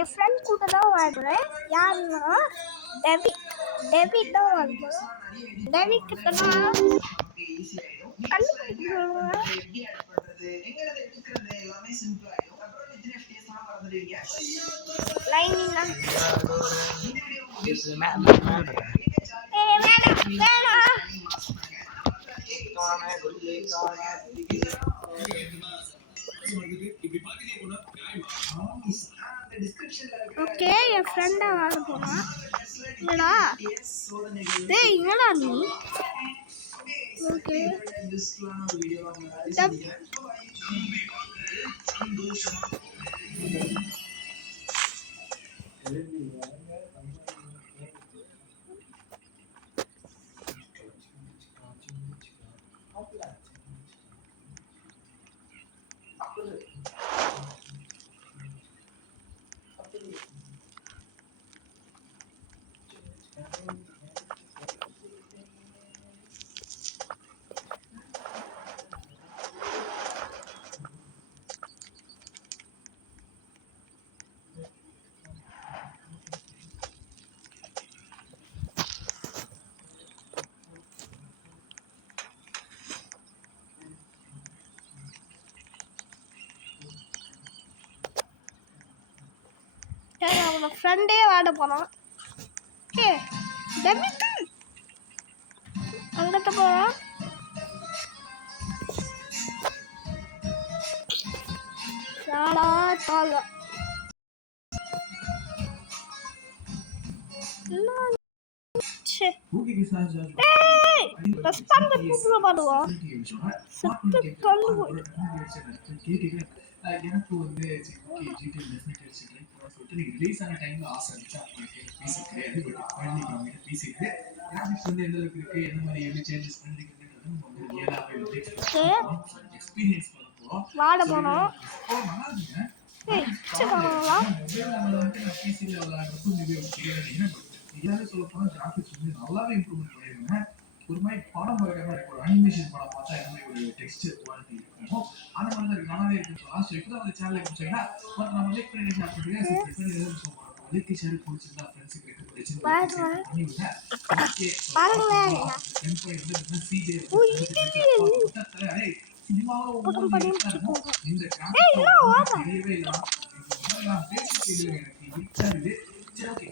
என் friend கூட தான் வாழ்கிறேன். யாருன்னா டெவிட் தான் வாழ்கிறோம். டெவிட் கிட்ட தான் ஓகே என் ஃப்ரெண்டா வாழ போனா என்னடா டேய் என்னடா நீ ஓகே அவனோட ஃப்ரெண்டே வாட போனான். ஓகே டெவிட் அங்கிட்ட போறான். சாடா தாங்க எனக்கு வந்து ரிலீஸ் ஆன டைம்ல ஆசை இருந்துச்சு. பேசி கிடையாது. பட் குழந்தைங்க பேசிட்டு கிராஃபிக்ஸ் வந்து எந்த அளவுக்கு இருக்கு, எந்த மாதிரி எப்படி சேஞ்சஸ் பண்ணிருக்குன்றது வந்து ரியலாவே வந்து எக்ஸ்பீரியன்ஸ் பண்ண போறோம். வாட போனோம். நல்லா இருக்குங்க. பிசில விளையாடுறப்போ எல்லாமே சொல்ல போனா கிராஃபிக்ஸ் வந்து நல்லாவே இம்ப்ரூவ்மெண்ட் பண்ணிருக்காங்க. ஒரு மாதிரி படம் பார்க்குற மாதிரி இருக்கும். ஒரு அனிமேஷன் படம் பார்த்தா என்ன மாதிரி ஒரு டெக்ஸ்டர் குவாலிட்டி இருக்கும் அந்த மாதிரி தான் இருக்கு. நல்லாவே இருக்கு. ஸோ இப்போ தான் அந்த சேனல் பிடிச்சிங்கன்னா பட் நம்ம லைக் பண்ணி ஷேர் பண்ணுறேன். லைக் ஷேர் பிடிச்சிருந்தா ஃப்ரெண்ட்ஸுக்கு ரெக்கமெண்டேஷன் பண்ணிவிடுங்க. சிஜே இந்த தெரியவே இல்லை.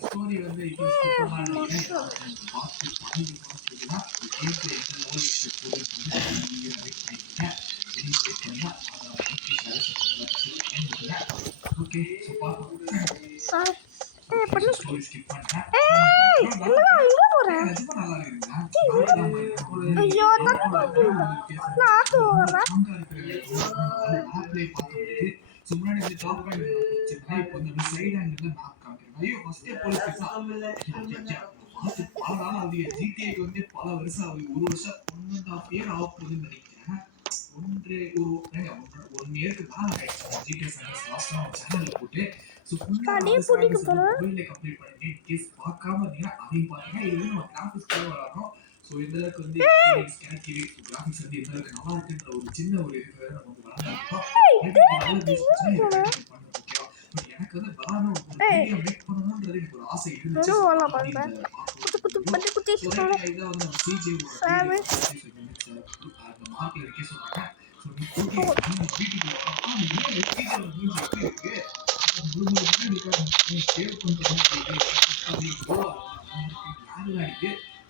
ஸ்டோரி வந்து ஓகே முன்னாடி டாப் இப்போ இந்த சைடு ஆங்கிள் மேப் காமிக்கிறேன். ஐயோ ஃபர்ஸ்டே போலீஸ் அது ஜிடிஏக்கு வந்து பல வருஷம் ஆகுது. ஒரு வருஷம் 1.5 இயர் ஆக போகுதுன்னு நினைக்கிறேன். 1 இயருக்கு மேல ஜிடிஏ சர்வீஸ் லாஸ்டா சேனல்ல போட்டு ஸோ ஃபுல்லாக கம்ப்ளீட் பண்ணிட்டேன். கேஸ் பார்க்காம இருந்தீங்கன்னா அதையும் பாருங்க. இது வந்து நம்ம கிராஃபிக்ஸ் கூட வளரணும். ஸோ இந்த அளவுக்கு வந்து கிராஃபிக்ஸ் வந்து எந்த அளவுக்கு நல்லா இருக்குன்ற ஒரு சின்ன ஒரு இதுக்கு நம்ம வந்து வளர்ந்துருக்கோம். எனக்கு வந்து வளரணும், ஒரு வீடியோ மேக் பண்ணணும்ன்றது எனக்கு ஒரு ஆசை இருந்துச்சு. இதை வந்து நம்ம சிஜே மார்க்ல வைக்க சொன்னாங்க. ஸோ சேவ் பண்ணுறது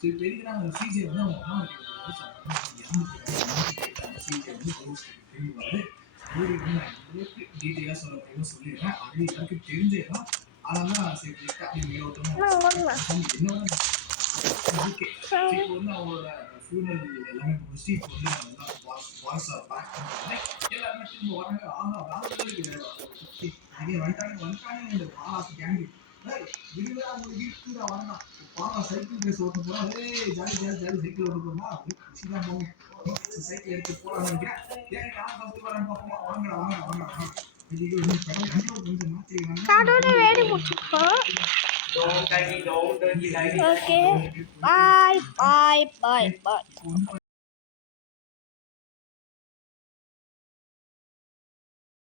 ஸோ இப்போ எதுக்குன்னா அந்த சிஜே வந்து அவங்க அம்மா சிஜே வந்து டீட்டெயிலாக சொல்ல சொல்லிடுறேன். அது எனக்கு தெரிஞ்சேதான். அதனால சரி என்னோட ஓகே இப்போ வந்து அவங்களோட ஃபியூனல் எல்லாமே முடிச்சு இப்போ வந்து நல்லா வாய்ஸாக பேக் பண்ணுறாங்க. எல்லாருமே திரும்ப வராங்க. ஆனால் வந்துட்டாங்க இந்த பாலாஸ் கேங்கு விடுதலை அவங்களுக்கு இருக்குதா வரலாம். பாப்பா சைக்கிள் ரேஸ் ஓட்ட போறா. ஜாலி சைக்கிள் ஓட்ட போறோமா தான் போங்க. சைக்கிள் எடுத்து போறான்னு நினைக்கிறேன். ஏன் நான் ஃபர்ஸ்ட் வரேன் பாப்போமா. வாங்கடா இதுக்கு கொஞ்சம் ஓகே பாய்.